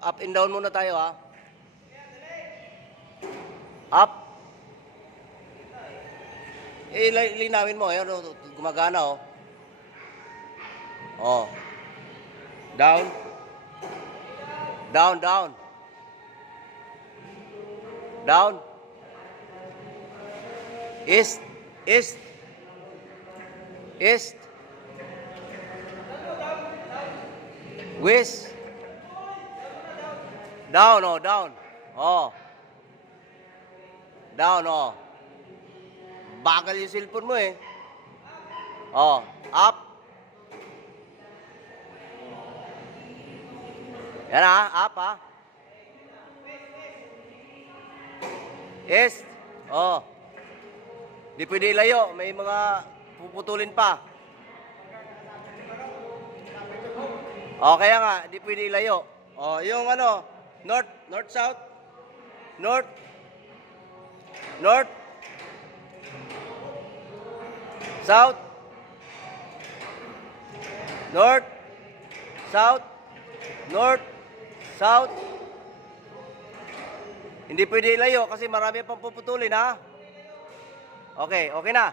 Up and down muna tayo, ha? Up. Linawin mo. Ayan, gumagana, oh. Oh. Down. Down, down. Down. East. East. East. West. Down, oh, down. Oh. Down, oh. Bagal yung cellphone mo, eh. Oh, up. Yan, ha, up, ha. East. Oh. Di pwede ilayo, may mga puputulin pa. O, kaya nga, di pwede ilayo. O, yung ano, north, north, south, north, north, south, north, south, north, south. Hindi pwede ilayo kasi marami pang puputulin, ha? Okay, okay na.